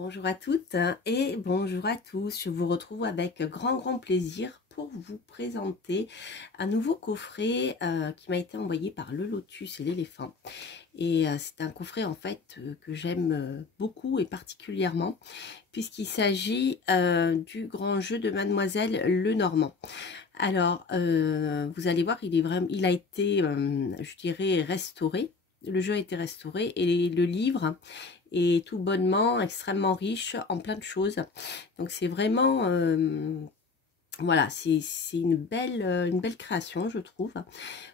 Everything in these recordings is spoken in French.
Bonjour à toutes et bonjour à tous. Je vous retrouve avec grand plaisir pour vous présenter un nouveau coffret qui m'a été envoyé par le Lotus et l'éléphant. Et c'est un coffret en fait que j'aime beaucoup et particulièrement puisqu'il s'agit du grand jeu de Mademoiselle Lenormand. Alors vous allez voir, il a été, je dirais, restauré. Le jeu a été restauré et le livre est tout bonnement extrêmement riche en plein de choses. Donc c'est vraiment voilà, c'est une belle création, je trouve.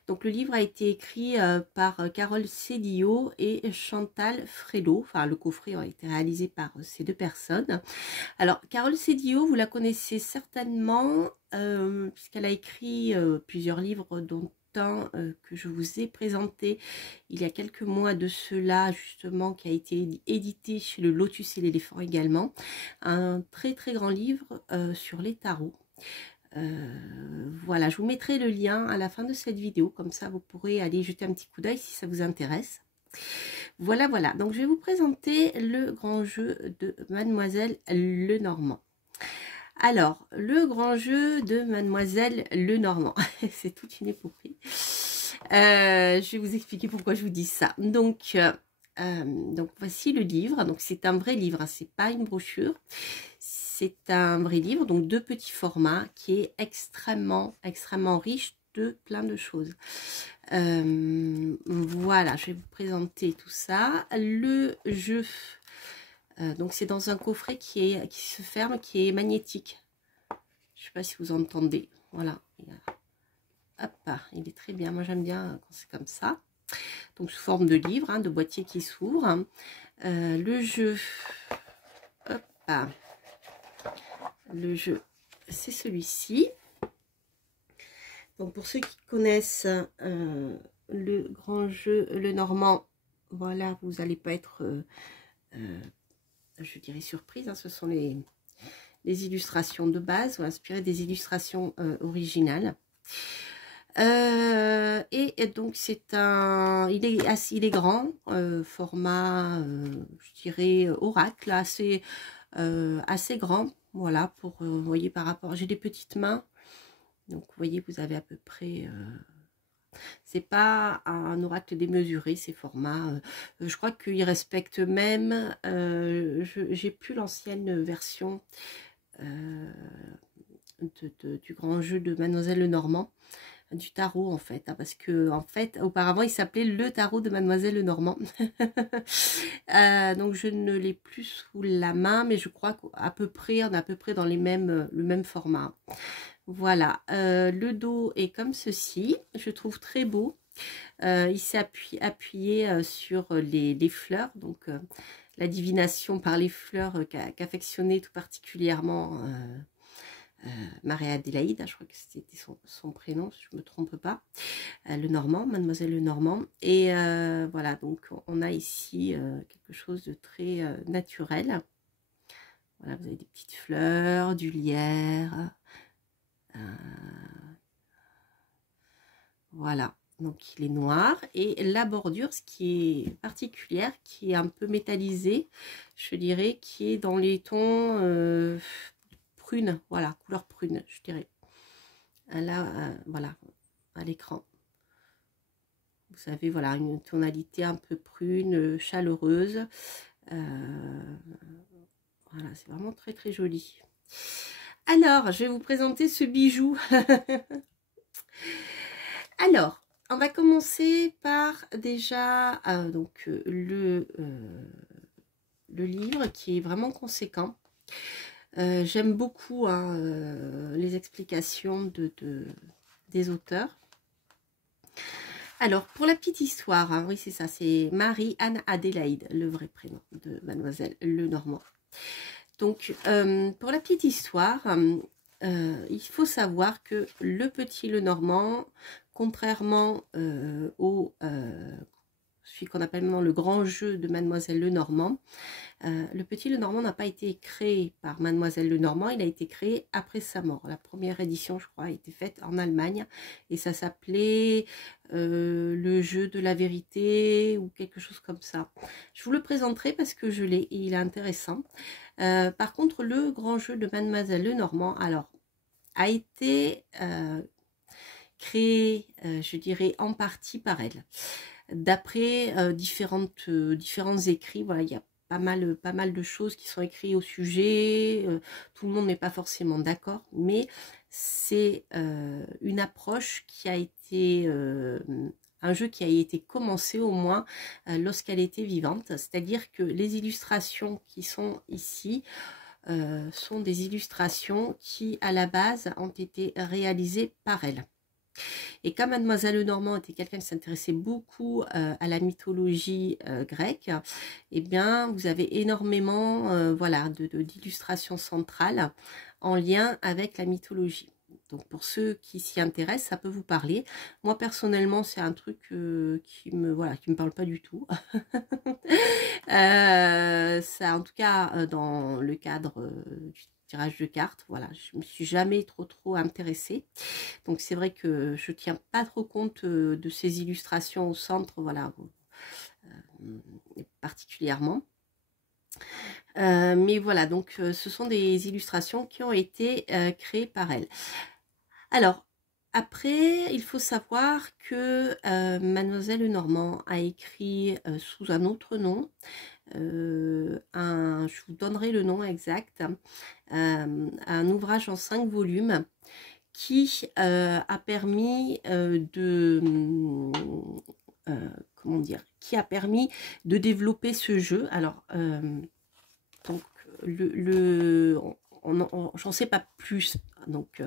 Donc le livre a été écrit par Carole Cédillo et Chantal Fredo. Enfin, le coffret a été réalisé par ces deux personnes. Alors Carole Cédillo, vous la connaissez certainement puisqu'elle a écrit plusieurs livres, dont que je vous ai présenté il y a quelques mois de cela, justement, qui a été édité chez le Lotus et l'éléphant également. Un très grand livre sur les tarots. Voilà, je vous mettrai le lien à la fin de cette vidéo, comme ça vous pourrez aller jeter un petit coup d'œil si ça vous intéresse. Voilà, donc je vais vous présenter le grand jeu de Mademoiselle Lenormand. Alors, le grand jeu de Mademoiselle Lenormand, c'est toute une épopée. Je vais vous expliquer pourquoi je vous dis ça. Donc voici le livre. Donc c'est un vrai livre, hein, c'est pas une brochure. C'est un vrai livre, donc de petits formats, qui est extrêmement riche de plein de choses. Voilà, je vais vous présenter tout ça. Le jeu, donc c'est dans un coffret qui se ferme, qui est magnétique. Je ne sais pas si vous entendez. Voilà. Hop, il est très bien. Moi j'aime bien quand c'est comme ça. Donc sous forme de livre, hein, de boîtier qui s'ouvre. Le jeu, hop, le jeu, c'est celui-ci. Donc pour ceux qui connaissent le grand jeu Lenormand, voilà, vous n'allez pas être, je dirais, surprise. Hein, ce sont les illustrations de base, ou inspirées des illustrations originales. Et donc c'est un, il est grand, format, je dirais, oracle, assez grand. Voilà, pour, vous voyez, par rapport, j'ai des petites mains, donc vous voyez, vous avez à peu près, c'est pas un oracle démesuré, ces formats. Je crois qu'il respecte même, j'ai plus l'ancienne version du grand jeu de Mademoiselle Lenormand, du tarot en fait, hein, parce que en fait auparavant il s'appelait le tarot de Mademoiselle Lenormand. Donc je ne l'ai plus sous la main, mais je crois qu'à peu près, on est à peu près dans le même format. Voilà, le dos est comme ceci, je trouve très beau. Il s'est appuyé sur les fleurs, donc la divination par les fleurs qu'affectionnait tout particulièrement Marie-Adélaïde, je crois que c'était son prénom, si je ne me trompe pas, Lenormand, Mademoiselle Lenormand. Et voilà, donc on a ici quelque chose de très naturel. Voilà, vous avez des petites fleurs, du lierre. Voilà, donc il est noir. Et la bordure, ce qui est particulière, qui est un peu métallisée, je dirais, qui est dans les tons prune, voilà, couleur prune, je dirais. Là, voilà, à l'écran. Vous savez, voilà, une tonalité un peu prune, chaleureuse. Voilà, c'est vraiment très joli. Alors, je vais vous présenter ce bijou. Alors, on va commencer par déjà donc le livre qui est vraiment conséquent. J'aime beaucoup hein, les explications des auteurs. Alors, pour la petite histoire, hein, oui c'est ça, c'est Marie-Anne-Adélaïde, le vrai prénom de Mademoiselle Lenormand. Donc, pour la petite histoire, il faut savoir que le petit Lenormand, contrairement celui qu'on appelle maintenant le grand jeu de Mademoiselle Lenormand. Le petit Lenormand n'a pas été créé par Mademoiselle Lenormand, il a été créé après sa mort. La première édition, je crois, a été faite en Allemagne et ça s'appelait le jeu de la vérité ou quelque chose comme ça. Je vous le présenterai parce que je l'ai et il est intéressant. Par contre, le grand jeu de Mademoiselle Lenormand, alors, a été créé, je dirais, en partie par elle. D'après différents écrits, voilà, il y a pas mal de choses qui sont écrites au sujet. Tout le monde n'est pas forcément d'accord, mais c'est une approche qui a été un jeu qui a été commencé au moins lorsqu'elle était vivante, c'est-à-dire que les illustrations qui sont ici sont des illustrations qui à la base ont été réalisées par elle. Et comme Mademoiselle Lenormand était quelqu'un qui s'intéressait beaucoup à la mythologie grecque, eh bien, vous avez énormément voilà, d'illustrations centrales en lien avec la mythologie. Donc, pour ceux qui s'y intéressent, ça peut vous parler. Moi, personnellement, c'est un truc voilà, qui me parle pas du tout. Ça, en tout cas, dans le cadre du tirage de cartes, voilà, je me suis jamais trop intéressée. Donc c'est vrai que je tiens pas trop compte de ces illustrations au centre, voilà, particulièrement. Mais voilà, donc ce sont des illustrations qui ont été créées par elle. Alors, après, il faut savoir que Mademoiselle Lenormand a écrit sous un autre nom, je vous donnerai le nom exact, un ouvrage en 5 volumes qui a permis comment dire, qui a permis de développer ce jeu. Alors, donc, j'en sais pas plus. Donc,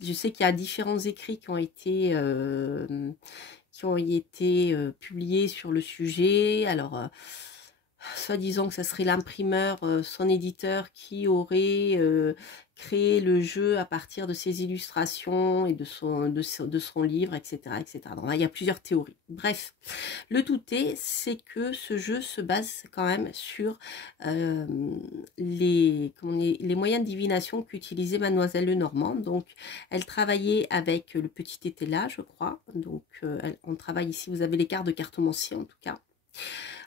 je sais qu'il y a différents écrits qui ont été publiés sur le sujet. Alors, soi-disant que ça serait l'imprimeur, son éditeur, qui aurait créé le jeu à partir de ses illustrations et de son livre, etc., etc. Donc là, il y a plusieurs théories. Bref, le tout est, c'est que ce jeu se base quand même sur les moyens de divination qu'utilisait Mademoiselle Lenormand. Donc, elle travaillait avec le petit étella, je crois. Donc, on travaille ici, vous avez les cartes de cartomancie en tout cas.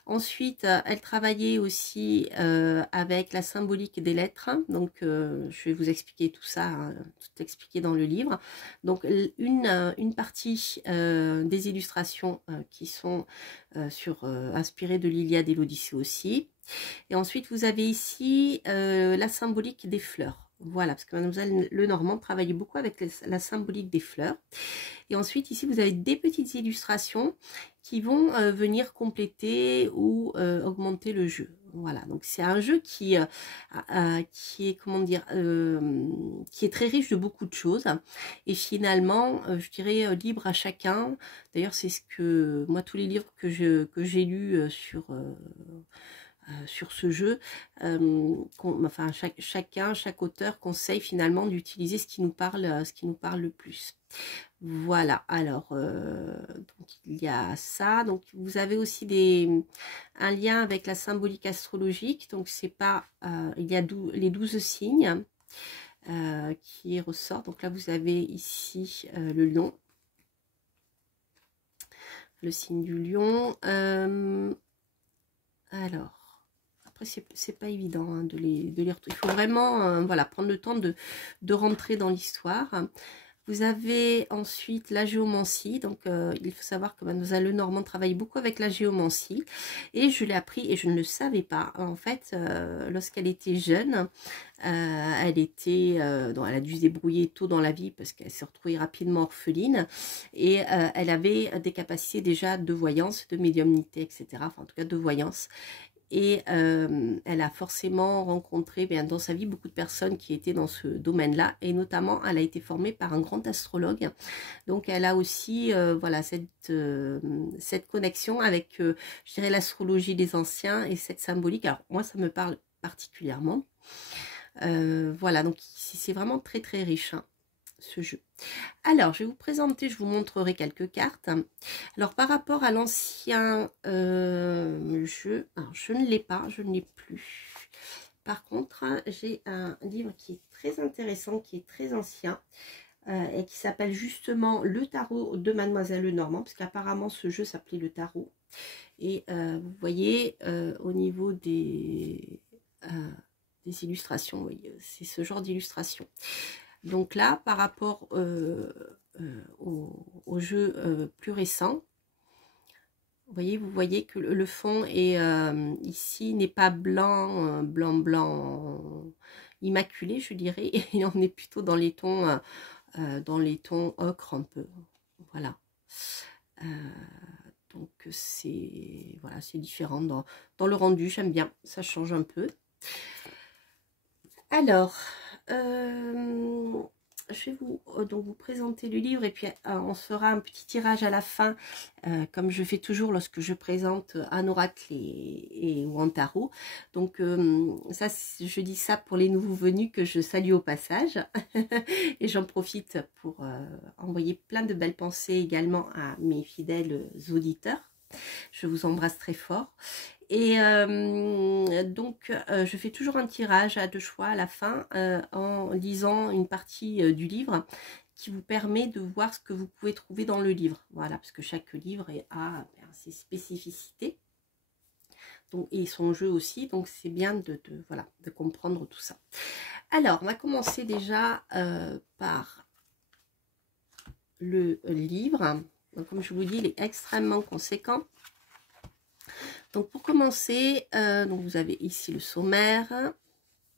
Ensuite, elle travaillait aussi avec la symbolique des lettres. Donc, je vais vous expliquer tout ça, hein, tout expliqué dans le livre. Donc, une partie des illustrations qui sont inspirées de l'Iliade et l'Odyssée aussi. Et ensuite, vous avez ici la symbolique des fleurs. Voilà, parce que Mademoiselle Lenormand travaillait beaucoup avec la symbolique des fleurs. Et ensuite, ici, vous avez des petites illustrations qui vont venir compléter ou augmenter le jeu. Voilà, donc c'est un jeu qui est, comment dire, qui est très riche de beaucoup de choses. Et finalement, je dirais libre à chacun. D'ailleurs, c'est ce que, moi, tous les livres que j'ai lus sur ce jeu, enfin chaque auteur conseille finalement d'utiliser ce qui nous parle le plus. Voilà, alors donc il y a ça, donc vous avez aussi un lien avec la symbolique astrologique, donc c'est pas il y a les 12 signes qui ressortent. Donc là vous avez ici le lion, le signe du lion. Alors c'est pas évident hein, de les retrouver. Il faut vraiment voilà, prendre le temps de rentrer dans l'histoire. Vous avez ensuite la géomancie. Donc, il faut savoir que Mademoiselle Lenormand travaille beaucoup avec la géomancie. Et je l'ai appris et je ne le savais pas. En fait, lorsqu'elle était jeune, elle a dû se débrouiller tôt dans la vie parce qu'elle s'est retrouvée rapidement orpheline. Et elle avait des capacités déjà de voyance, de médiumnité, etc. Enfin, en tout cas, de voyance. Et elle a forcément rencontré dans sa vie beaucoup de personnes qui étaient dans ce domaine-là. Et notamment, elle a été formée par un grand astrologue. Donc, elle a aussi voilà, cette connexion avec, je dirais, l'astrologie des anciens et cette symbolique. Alors, moi, ça me parle particulièrement. Voilà, donc c'est vraiment très, très riche. Hein. ce jeu. Alors, je vais vous présenter, je vous montrerai quelques cartes. Alors, par rapport à l'ancien jeu, alors, je ne l'ai pas, je ne l'ai plus. Par contre, j'ai un livre qui est très intéressant, qui est très ancien, et qui s'appelle justement Le Tarot de Mademoiselle Lenormand, parce qu'apparemment ce jeu s'appelait Le Tarot. Et vous voyez, au niveau des illustrations, oui, c'est ce genre d'illustration. Donc là, par rapport au jeu plus récent, vous voyez que le fond est ici n'est pas blanc, blanc immaculé, je dirais, et on est plutôt dans les tons ocre un peu. Voilà. Donc c'est voilà, c'est différent dans le rendu, j'aime bien, ça change un peu. Alors, je vais donc vous présenter le livre et puis on se fera un petit tirage à la fin, comme je fais toujours lorsque je présente un oracle ou un tarot. Donc ça, je dis ça pour les nouveaux venus que je salue au passage. Et j'en profite pour envoyer plein de belles pensées également à mes fidèles auditeurs. Je vous embrasse très fort. Et donc, je fais toujours un tirage à 2 choix à la fin en lisant une partie du livre qui vous permet de voir ce que vous pouvez trouver dans le livre. Voilà, parce que chaque livre a ses spécificités donc, et son jeu aussi. Donc, c'est bien voilà, de comprendre tout ça. Alors, on va commencer déjà par le livre. Donc, comme je vous dis, il est extrêmement conséquent. Donc pour commencer, donc vous avez ici le sommaire.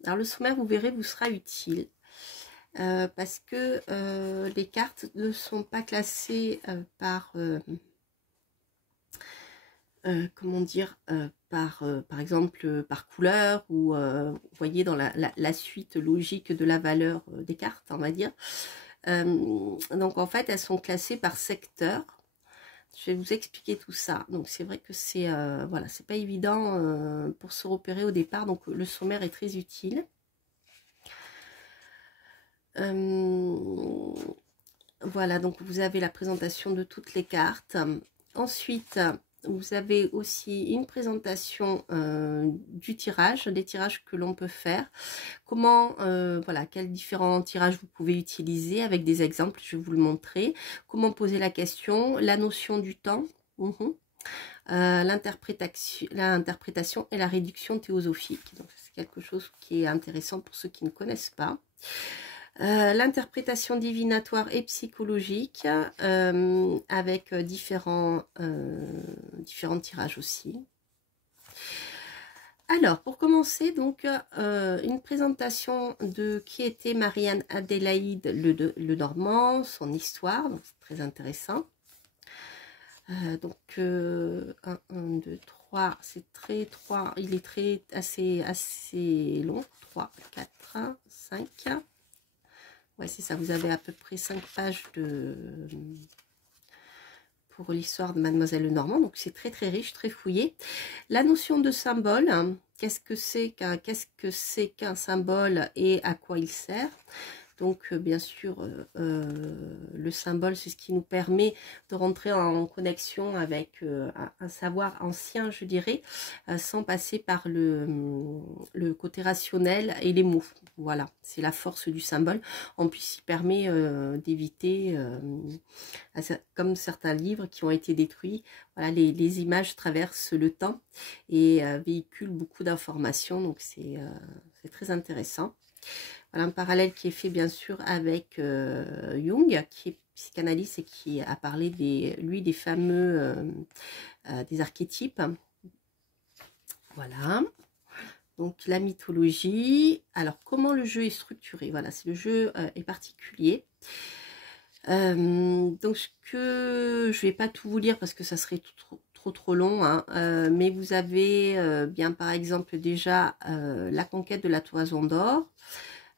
Alors le sommaire, vous verrez, vous sera utile parce que les cartes ne sont pas classées par comment dire, par exemple par couleur ou vous voyez dans la suite logique de la valeur des cartes, on va dire. Donc en fait, elles sont classées par secteur. Je vais vous expliquer tout ça. Donc c'est vrai que c'est voilà, c'est pas évident pour se repérer au départ. Donc le sommaire est très utile. Voilà, donc vous avez la présentation de toutes les cartes. Ensuite, vous avez aussi une présentation du tirage, des tirages que l'on peut faire. Comment, voilà, quels différents tirages vous pouvez utiliser avec des exemples, je vais vous le montrer. Comment poser la question, la notion du temps, l'interprétation et la réduction théosophique. Donc c'est quelque chose qui est intéressant pour ceux qui ne connaissent pas. L'interprétation divinatoire et psychologique avec différents tirages aussi. Alors, pour commencer, donc, une présentation de qui était Marie-Anne Adélaïde Lenormand, son histoire, donc c'est très intéressant. Donc, 1, 2, 3, c'est très 3, il est assez long, 3, 4, 5. Ouais, c'est ça, vous avez à peu près 5 pages pour l'histoire de Mademoiselle Lenormand, donc c'est très riche, très fouillé. La notion de symbole, hein, qu'est-ce que c'est qu'un symbole et à quoi il sert? Donc bien sûr, le symbole, c'est ce qui nous permet de rentrer en connexion avec un savoir ancien, je dirais, sans passer par le côté rationnel et les mots. Voilà, c'est la force du symbole. En plus, il permet d'éviter, comme certains livres qui ont été détruits, voilà, les images traversent le temps et véhiculent beaucoup d'informations, donc c'est très intéressant. Voilà un parallèle qui est fait bien sûr avec Jung, qui est psychanalyste et qui a parlé des fameux des archétypes. Voilà. Donc la mythologie. Alors comment le jeu est structuré? Voilà, le jeu est particulier. Donc je vais pas tout vous lire parce que ça serait trop long, hein, mais vous avez bien par exemple déjà la conquête de la toison d'or,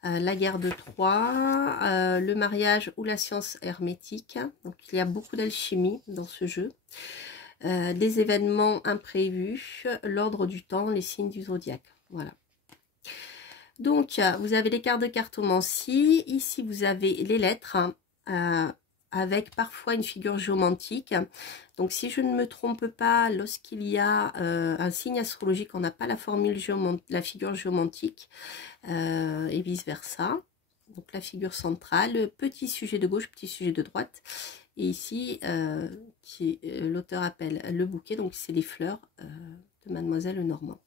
la guerre de Troie, le mariage ou la science hermétique. Donc il y a beaucoup d'alchimie dans ce jeu. Des événements imprévus, l'ordre du temps, les signes du zodiaque. Voilà. Donc, vous avez les cartes de cartomancie. Ici, vous avez les lettres avec parfois une figure géomantique. Donc, si je ne me trompe pas, lorsqu'il y a un signe astrologique, on n'a pas la formule la figure géomantique et vice-versa. Donc, la figure centrale, petit sujet de gauche, petit sujet de droite. Et ici, l'auteur appelle le bouquet, donc c'est les fleurs de Mademoiselle Normand.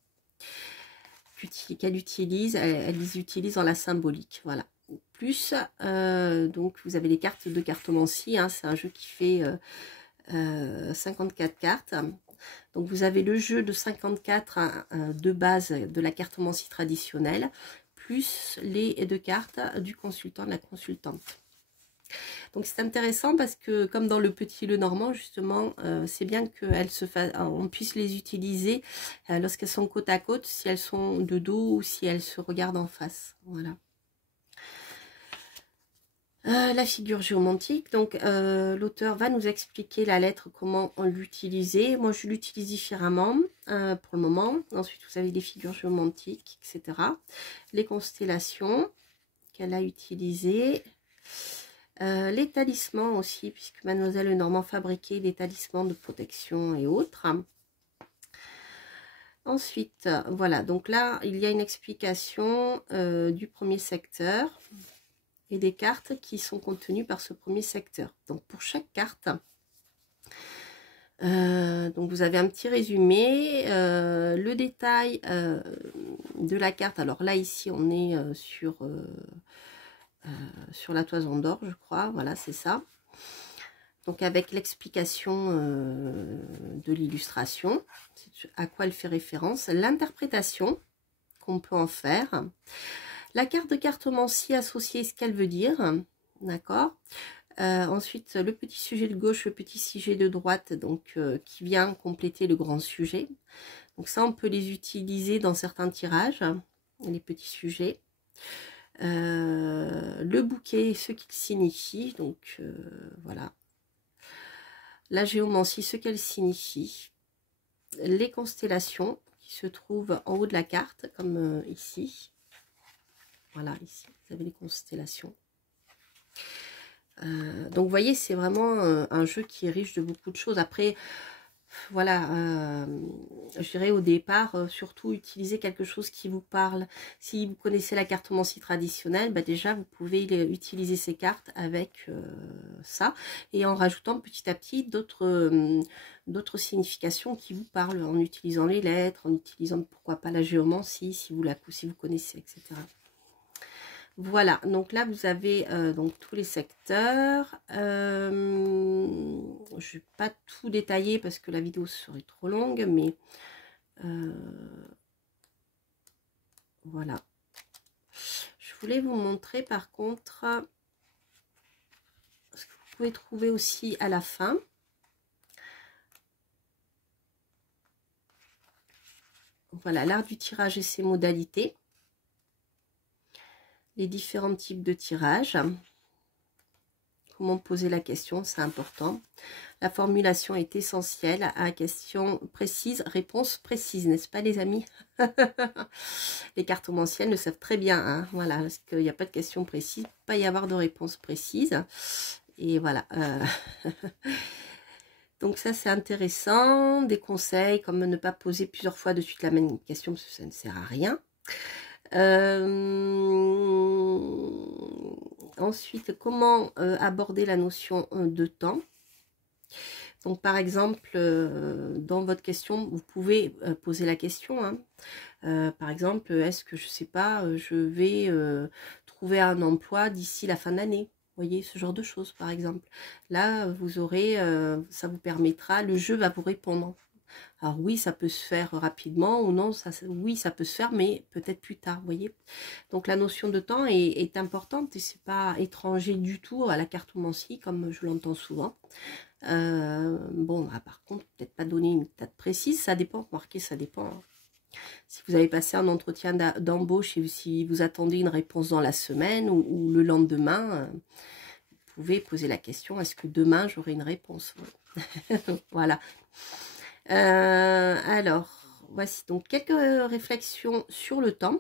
Qu'elle utilise, elle les utilise en la symbolique, voilà. Plus, donc vous avez les cartes de cartomancie, hein, c'est un jeu qui fait 54 cartes. Donc vous avez le jeu de 54 de base de la cartomancie traditionnelle, plus les deux cartes du consultant, de la consultante. Donc c'est intéressant parce que comme dans le petit Lenormand justement, c'est bien qu'on puisse les utiliser lorsqu'elles sont côte à côte, si elles sont de dos ou si elles se regardent en face. Voilà. La figure géomantique, donc l'auteur va nous expliquer la lettre, comment l'utiliser. Moi je l'utilise différemment pour le moment. Ensuite vous avez les figures géomantiques, etc. Les constellations qu'elle a utilisées. Les talismans aussi, puisque Mademoiselle Normand fabriquait des talismans de protection et autres. Ensuite, voilà, donc là, il y a une explication du premier secteur et des cartes qui sont contenues par ce premier secteur. Donc, pour chaque carte, donc vous avez un petit résumé, le détail de la carte. Alors là, ici, on est sur la toison d'or, je crois, voilà, c'est ça. Donc avec l'explication de l'illustration, à quoi elle fait référence, l'interprétation qu'on peut en faire, la carte de cartomancie associée, ce qu'elle veut dire, d'accord. Ensuite, le petit sujet de gauche, le petit sujet de droite, donc qui vient compléter le grand sujet. Donc ça, on peut les utiliser dans certains tirages, les petits sujets. Le bouquet, ce qu'il signifie, donc voilà. La géomancie, ce qu'elle signifie. Les constellations qui se trouvent en haut de la carte, comme ici. Voilà, ici, vous avez les constellations. Donc, vous voyez, c'est vraiment un jeu qui est riche de beaucoup de choses. Après, voilà, je dirais au départ, surtout utiliser quelque chose qui vous parle. Si vous connaissez la cartomancie traditionnelle, bah déjà vous pouvez utiliser ces cartes avec ça, et en rajoutant petit à petit d'autres significations qui vous parlent, en utilisant les lettres, en utilisant pourquoi pas la géomancie, si vous connaissez, etc. Voilà, donc là vous avez donc tous les secteurs. Je ne vais pas tout détailler parce que la vidéo serait trop longue, mais voilà. Je voulais vous montrer par contre ce que vous pouvez trouver aussi à la fin. Voilà, l'art du tirage et ses modalités. Les différents types de tirage. Comment poser la question, c'est important. La formulation est essentielle. À question précise, réponse précise, n'est-ce pas les amis? Les cartomanciennes le savent très bien, hein, voilà, parce qu'il n'y a pas de question précise, pas y avoir de réponse précise. Et voilà. Donc ça c'est intéressant. Des conseils comme ne pas poser plusieurs fois de suite la même question, parce que ça ne sert à rien. Ensuite, comment aborder la notion de temps? Donc, par exemple, dans votre question, vous pouvez poser la question. Hein. Par exemple, est-ce que, je ne sais pas, je vais trouver un emploi d'ici la fin de l'année? Vous voyez, ce genre de choses, par exemple. Là, vous aurez, ça vous permettra, le jeu va vous répondre. Alors oui, ça peut se faire rapidement ou non, oui, ça peut se faire, mais peut-être plus tard, vous voyez. Donc la notion de temps est importante et c'est pas étranger du tout à la cartomancie, comme je l'entends souvent. Bon, bah, par contre, peut-être pas donner une date précise, ça dépend, remarquez, ça dépend. Hein. Si vous avez passé un entretien d'embauche et si vous attendez une réponse dans la semaine ou le lendemain, vous pouvez poser la question, est-ce que demain j'aurai une réponse? Voilà. Alors, voici donc quelques réflexions sur le temps.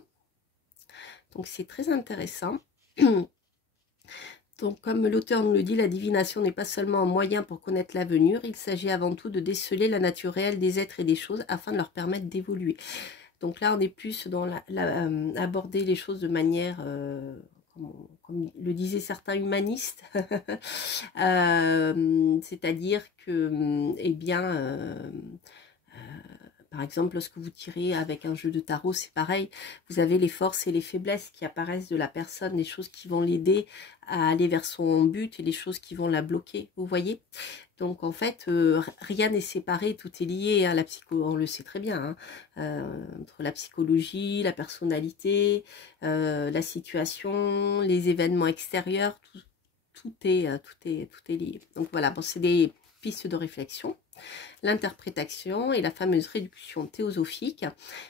Donc c'est très intéressant. Donc, comme l'auteur nous le dit, la divination n'est pas seulement un moyen pour connaître l'avenir, il s'agit avant tout de déceler la nature réelle des êtres et des choses afin de leur permettre d'évoluer. Donc là, on est plus dans aborder les choses de manière, comme le disaient certains humanistes, c'est-à-dire que, eh bien, par exemple, lorsque vous tirez avec un jeu de tarot, c'est pareil. Vous avez les forces et les faiblesses qui apparaissent de la personne, les choses qui vont l'aider à aller vers son but et les choses qui vont la bloquer. Vous voyez? Donc en fait, rien n'est séparé, tout est lié à la psycho. On le sait très bien, hein, entre la psychologie, la personnalité, la situation, les événements extérieurs, tout est lié. Donc voilà, bon, c'est des pistes de réflexion. L'interprétation et la fameuse réduction théosophique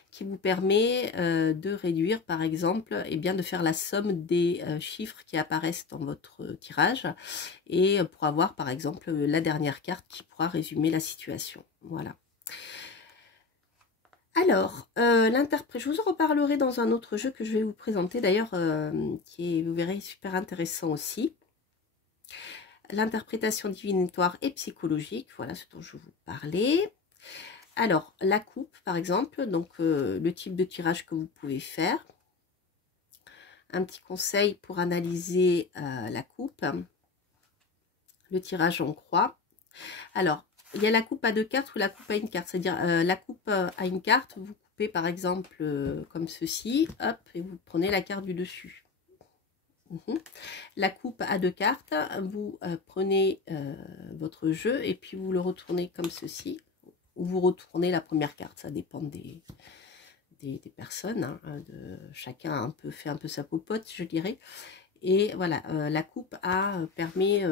qui vous permet de réduire, par exemple, et bien de faire la somme des chiffres qui apparaissent dans votre tirage et pour avoir, par exemple, la dernière carte qui pourra résumer la situation. Voilà. Alors, je vous en reparlerai dans un autre jeu que je vais vous présenter d'ailleurs, qui est, vous verrez, super intéressant aussi. L'interprétation divinatoire et psychologique, voilà ce dont je vous parlais. Alors, la coupe, par exemple, donc le type de tirage que vous pouvez faire. Un petit conseil pour analyser la coupe. Le tirage en croix. Alors, il y a la coupe à 2 cartes ou la coupe à une carte. C'est-à-dire, la coupe à une carte, vous coupez par exemple comme ceci, hop, et vous prenez la carte du dessus. La coupe à 2 cartes, vous prenez votre jeu et puis vous le retournez comme ceci, ou vous retournez la première carte, ça dépend des personnes, hein, chacun fait un peu sa popote, je dirais. Et voilà, la coupe permet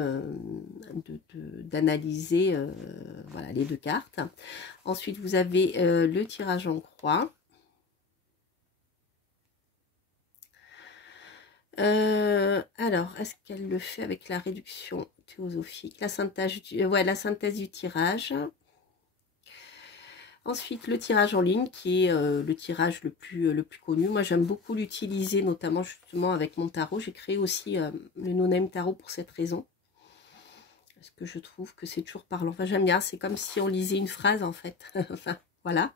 d'analyser voilà, les 2 cartes. Ensuite, vous avez le tirage en croix. Alors, est-ce qu'elle le fait avec la réduction théosophique, la synthèse du tirage. Ensuite, le tirage en ligne, qui est le tirage le plus connu. Moi, j'aime beaucoup l'utiliser, notamment justement avec mon tarot. J'ai créé aussi le No-Name Tarot pour cette raison. Parce que je trouve que c'est toujours parlant. Enfin, j'aime bien, c'est comme si on lisait une phrase, en fait. Enfin, voilà.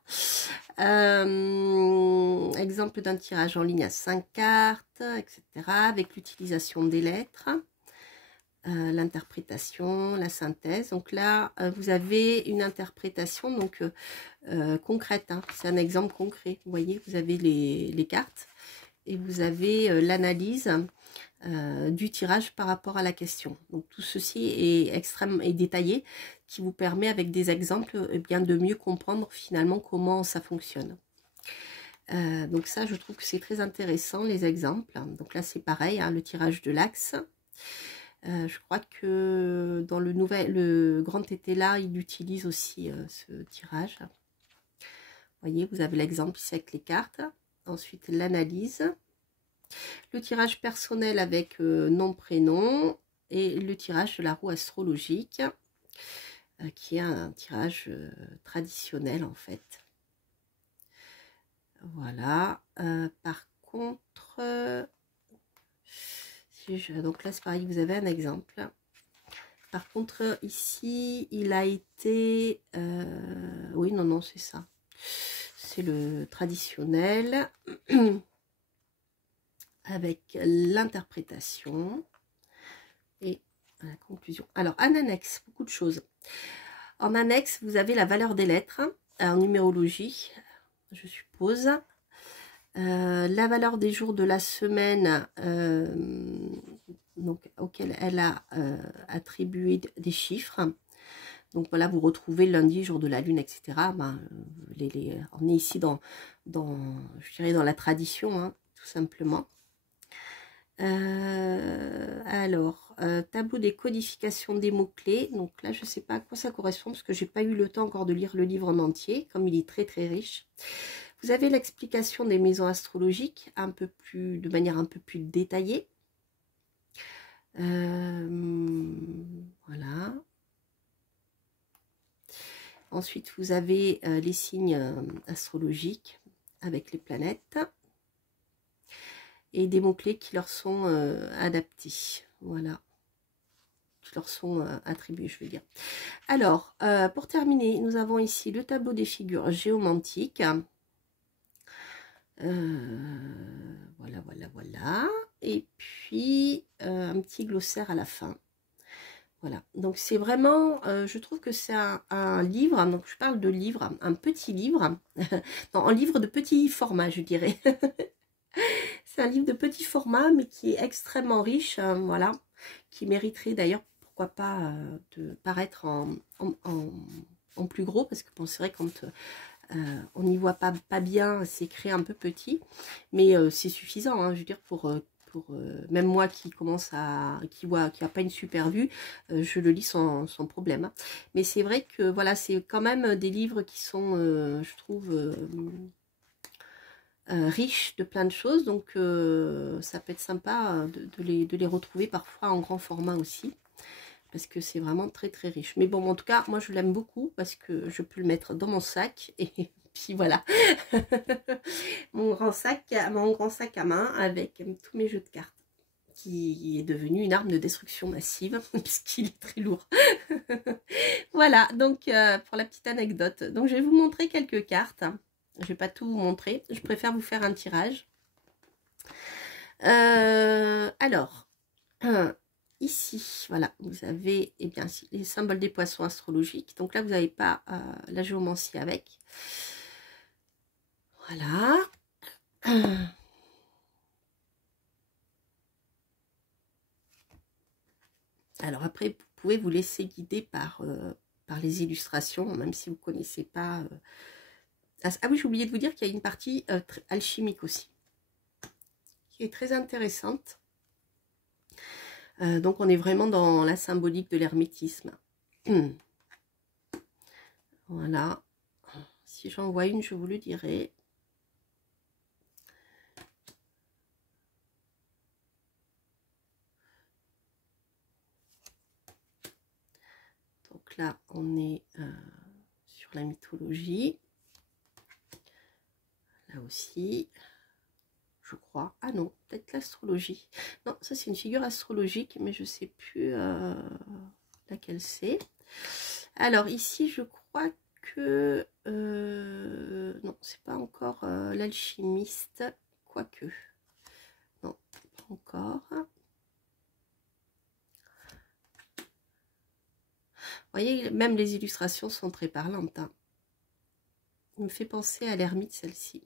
Exemple d'un tirage en ligne à 5 cartes, etc. Avec l'utilisation des lettres. L'interprétation, la synthèse. Donc là, vous avez une interprétation donc concrète. Hein. C'est un exemple concret. Vous voyez, vous avez les cartes et vous avez l'analyse du tirage par rapport à la question. Donc tout ceci est extrêmement détaillé, qui vous permet avec des exemples bien de mieux comprendre finalement comment ça fonctionne. Donc ça, je trouve que c'est très intéressant les exemples. Donc là, c'est pareil, hein, le tirage de l'axe. Je crois que dans le grand été là, il utilise aussi ce tirage. Vous voyez, vous avez l'exemple ici avec les cartes. Ensuite, l'analyse. Le tirage personnel avec nom, prénom. Et le tirage de la roue astrologique, qui est un tirage traditionnel en fait. Voilà. Par contre... donc là, c'est pareil, vous avez un exemple. Par contre, ici, il a été... oui, non, c'est ça. C'est le traditionnel. Avec l'interprétation. Et la conclusion. Alors, en annexe, beaucoup de choses. En annexe, vous avez la valeur des lettres, en numérologie, je suppose. La valeur des jours de la semaine donc, auquel elle a attribué des chiffres. Donc voilà, vous retrouvez lundi, jour de la lune, etc. Ben, on est ici je dirais dans la tradition, hein, tout simplement. Alors, tableau des codifications des mots-clés. Donc là, je ne sais pas à quoi ça correspond parce que j'ai pas eu le temps encore de lire le livre en entier, comme il est très très riche. Vous avez l'explication des maisons astrologiques de manière un peu plus détaillée. Voilà. Ensuite, vous avez les signes astrologiques avec les planètes. et des mots-clés qui leur sont adaptés. Voilà. Qui leur sont attribués, je veux dire. Alors, pour terminer, nous avons ici le tableau des figures géomantiques. Voilà, voilà, voilà. Et puis, un petit glossaire à la fin. Voilà, donc c'est vraiment, je trouve que c'est un livre, donc je parle de livre, un petit livre, non, un livre de petit format, je dirais. C'est un livre de petit format, mais qui est extrêmement riche, voilà, qui mériterait d'ailleurs, pourquoi pas, de paraître en plus gros, parce que bon, c'est vrai quand on n'y voit pas bien, c'est créé un peu petit, mais c'est suffisant, hein, je veux dire, pour même moi qui commence à, qui a pas une super vue, je le lis sans problème, hein. Mais c'est vrai que voilà, c'est quand même des livres qui sont, je trouve, riches de plein de choses, donc ça peut être sympa de les retrouver parfois en grand format aussi, parce que c'est vraiment très très riche. Mais bon, en tout cas, moi je l'aime beaucoup parce que je peux le mettre dans mon sac et puis voilà. mon grand sac à main avec tous mes jeux de cartes, qui est devenu une arme de destruction massive puisqu'il est très lourd. Voilà, donc pour la petite anecdote. Donc je vais vous montrer quelques cartes. Je vais pas tout vous montrer. Je préfère vous faire un tirage. Alors, ici, voilà, vous avez bien, les symboles des poissons astrologiques. Donc là, vous n'avez pas la géomancie avec. Voilà. Alors après, vous pouvez vous laisser guider par les illustrations, même si vous ne connaissez pas. Ah oui, j'ai oublié de vous dire qu'il y a une partie alchimique aussi, qui est très intéressante. Donc on est vraiment dans la symbolique de l'hermétisme. Voilà. Si j'en vois une, je vous le dirai. Donc là, on est sur la mythologie. Là aussi, je crois. Ah non, peut-être l'astrologie. Non, ça c'est une figure astrologique, mais je ne sais plus laquelle c'est. Alors ici, je crois que... non, c'est pas encore l'alchimiste, quoique. Non, pas encore. Vous voyez, même les illustrations sont très parlantes, hein. Il me fait penser à l'ermite, celle-ci.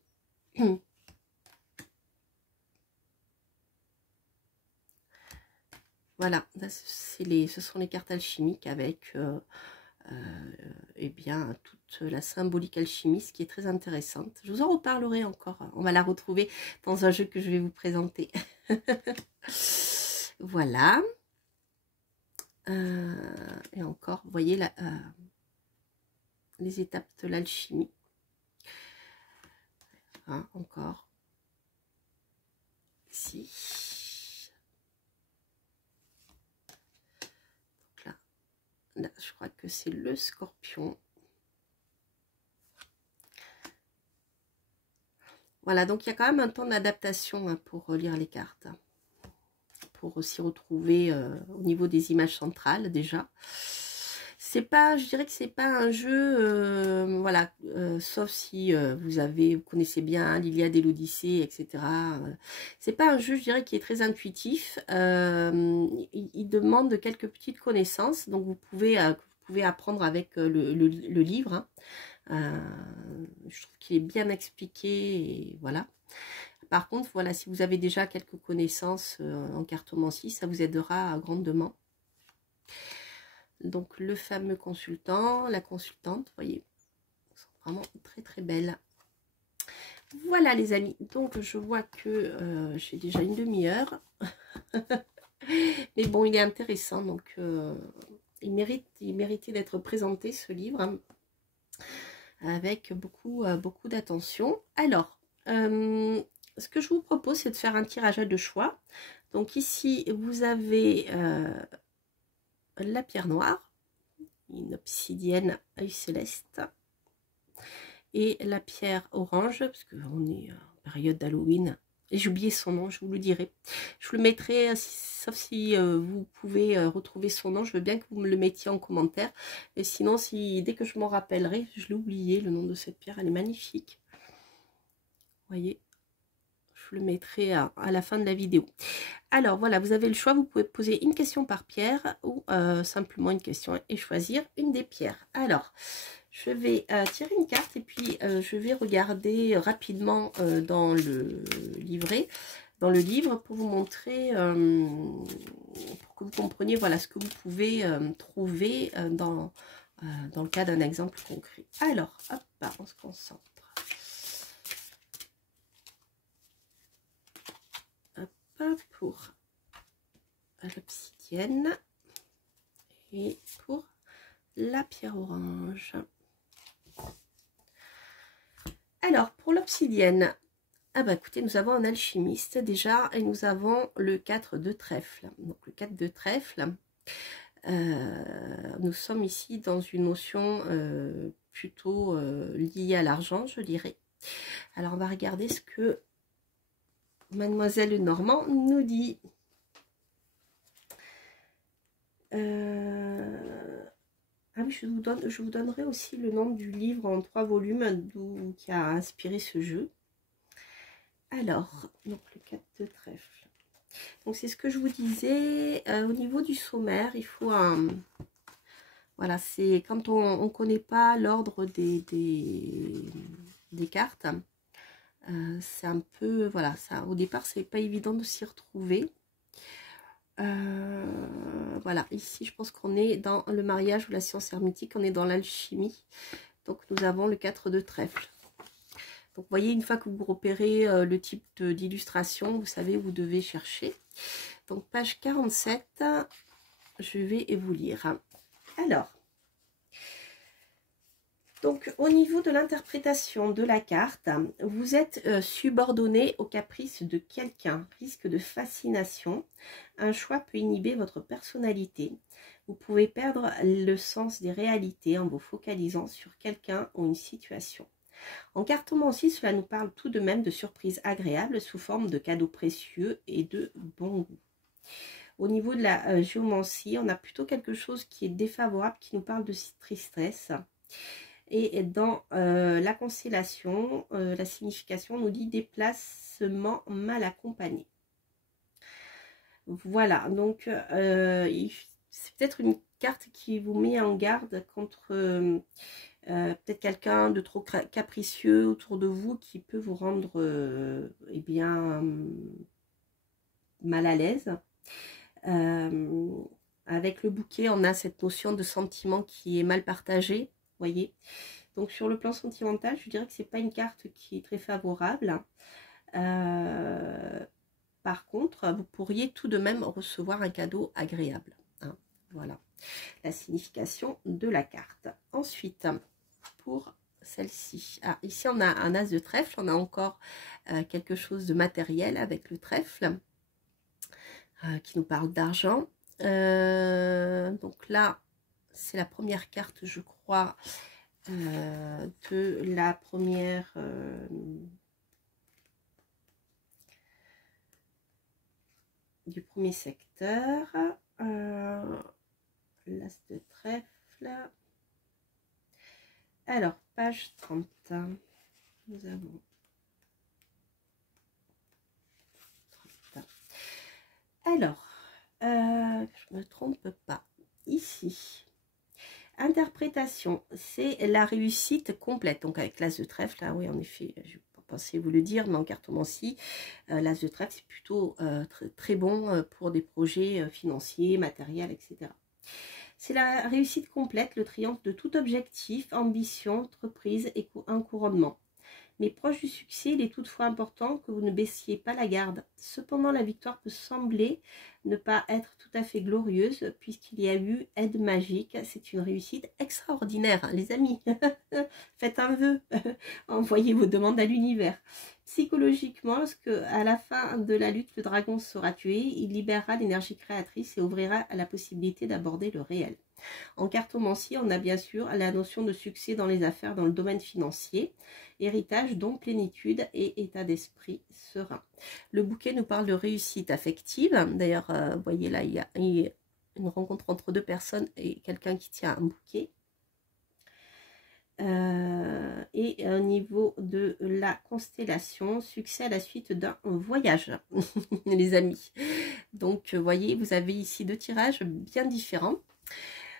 Voilà, ce sont les cartes alchimiques avec eh bien, toute la symbolique alchimiste qui est très intéressante. Je vous en reparlerai encore. On va la retrouver dans un jeu que je vais vous présenter. Voilà. Et encore, vous voyez les étapes de l'alchimie. Hein, encore. Ici. Donc là, je crois que c'est le scorpion. Voilà, donc il y a quand même un temps d'adaptation, hein, pour lire les cartes. Pour aussi retrouver au niveau des images centrales déjà. C'est pas, je dirais que c'est pas un jeu, voilà, sauf si vous connaissez bien l'Iliade et l'Odyssée, etc. C'est pas un jeu, je dirais, qui est très intuitif. Il demande quelques petites connaissances, donc vous pouvez apprendre avec le livre, hein. Je trouve qu'il est bien expliqué, et voilà. Par contre, voilà, si vous avez déjà quelques connaissances en cartomancie, ça vous aidera grandement. Donc, le fameux consultant, la consultante, vous voyez, sont vraiment très très belles. Voilà les amis, donc je vois que j'ai déjà une demi-heure. Mais bon, il est intéressant, donc il méritait d'être présenté, ce livre, hein, avec beaucoup d'attention. Alors, ce que je vous propose, c'est de faire un tirage à deux choix. Donc ici, vous avez la pierre noire, une obsidienne œil céleste, et la pierre orange, parce qu'on est en période d'Halloween, Et j'ai oublié son nom, je vous le dirai. Je le mettrai, sauf si vous pouvez retrouver son nom, je veux bien que vous me le mettiez en commentaire. Et sinon, si dès que je m'en rappellerai, je l'ai oublié, le nom de cette pierre, elle est magnifique. Vous voyez, je le mettrai à la fin de la vidéo. Alors voilà, vous avez le choix, vous pouvez poser une question par pierre ou simplement une question et choisir une des pierres. Alors, je vais tirer une carte et puis je vais regarder rapidement dans le livret, dans le livre, pour vous montrer, pour que vous compreniez voilà, ce que vous pouvez trouver dans le cas d'un exemple concret. Alors, hop, on se concentre. Hop, pour l'obsidienne et pour la pierre orange. Alors, pour l'obsidienne, ah bah écoutez, nous avons un alchimiste déjà et nous avons le 4 de trèfle. Donc le 4 de trèfle, nous sommes ici dans une notion plutôt liée à l'argent, je dirais. Alors on va regarder ce que Mademoiselle Normand nous dit. Ah oui, je vous donnerai aussi le nom du livre en 3 volumes qui a inspiré ce jeu. Alors, donc le 4 de trèfle. Donc c'est ce que je vous disais, au niveau du sommaire, il faut un... Voilà, c'est quand on ne connaît pas l'ordre des cartes, c'est un peu... Voilà, ça, au départ, c'est pas évident de s'y retrouver. Voilà, ici je pense qu'on est dans le mariage ou la science hermétique, on est dans l'alchimie. Donc nous avons le 4 de trèfle. Donc vous voyez, une fois que vous repérez le type d'illustration, vous savez où vous devez chercher. Donc page 47, je vais vous lire. Alors, donc au niveau de l'interprétation de la carte, vous êtes subordonné aux caprices de quelqu'un, risque de fascination. Un choix peut inhiber votre personnalité. Vous pouvez perdre le sens des réalités en vous focalisant sur quelqu'un ou une situation. En cartomancie, cela nous parle tout de même de surprises agréables sous forme de cadeaux précieux et de bon goût. Au niveau de la géomancie, on a plutôt quelque chose qui est défavorable, qui nous parle de tristesse. Et dans la constellation, la signification nous dit déplacement mal accompagné. Voilà, donc c'est peut-être une carte qui vous met en garde contre peut-être quelqu'un de trop capricieux autour de vous qui peut vous rendre eh bien, mal à l'aise. Avec le bouquet, on a cette notion de sentiment qui est mal partagé. Voyez, donc sur le plan sentimental, je dirais que c'est pas une carte qui est très favorable. Par contre, vous pourriez tout de même recevoir un cadeau agréable. Hein. Voilà la signification de la carte. Ensuite, pour celle-ci, ah, ici on a un as de trèfle, on a encore quelque chose de matériel avec le trèfle qui nous parle d'argent. Donc là, c'est la première carte, je crois, de la première du premier secteur, l'as de trèfle. Alors, page 30, nous avons 30. Alors, je ne me trompe pas, ici, interprétation, c'est la réussite complète. Donc avec l'as de trèfle, là, oui, en effet, je pensais vous le dire, mais en cartomancie, l'as de trèfle, c'est plutôt très bon pour des projets financiers, matériels, etc. C'est la réussite complète, le triomphe de tout objectif, ambition, entreprise et un couronnement. Mais proche du succès, il est toutefois important que vous ne baissiez pas la garde. Cependant, la victoire peut sembler ne pas être tout à fait glorieuse puisqu'il y a eu aide magique. C'est une réussite extraordinaire, hein, les amis. Faites un vœu, envoyez vos demandes à l'univers. Psychologiquement, lorsque à la fin de la lutte, le dragon sera tué, il libérera l'énergie créatrice et ouvrira à la possibilité d'aborder le réel. En cartomancie, on a bien sûr la notion de succès dans les affaires dans le domaine financier, héritage, don, plénitude et état d'esprit serein. Le bouquet nous parle de réussite affective. D'ailleurs, vous voyez là, il y a une rencontre entre deux personnes et quelqu'un qui tient un bouquet. Et au niveau de la constellation, succès à la suite d'un voyage, les amis. Donc, vous voyez, vous avez ici deux tirages bien différents.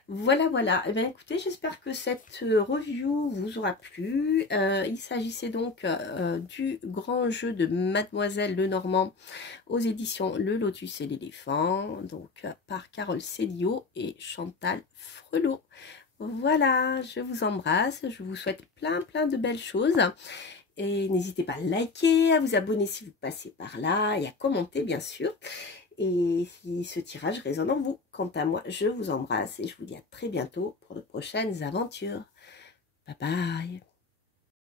Voilà, voilà. Eh bien, écoutez, j'espère que cette review vous aura plu. Il s'agissait donc du grand jeu de Mademoiselle Lenormand aux éditions Le Lotus et l'éléphant, donc par Carole Célio et Chantal Frelot. Voilà, je vous embrasse, je vous souhaite plein de belles choses. Et n'hésitez pas à liker, à vous abonner si vous passez par là et à commenter bien sûr. Et si ce tirage résonne en vous. Quant à moi, je vous embrasse et je vous dis à très bientôt pour de prochaines aventures. Bye bye.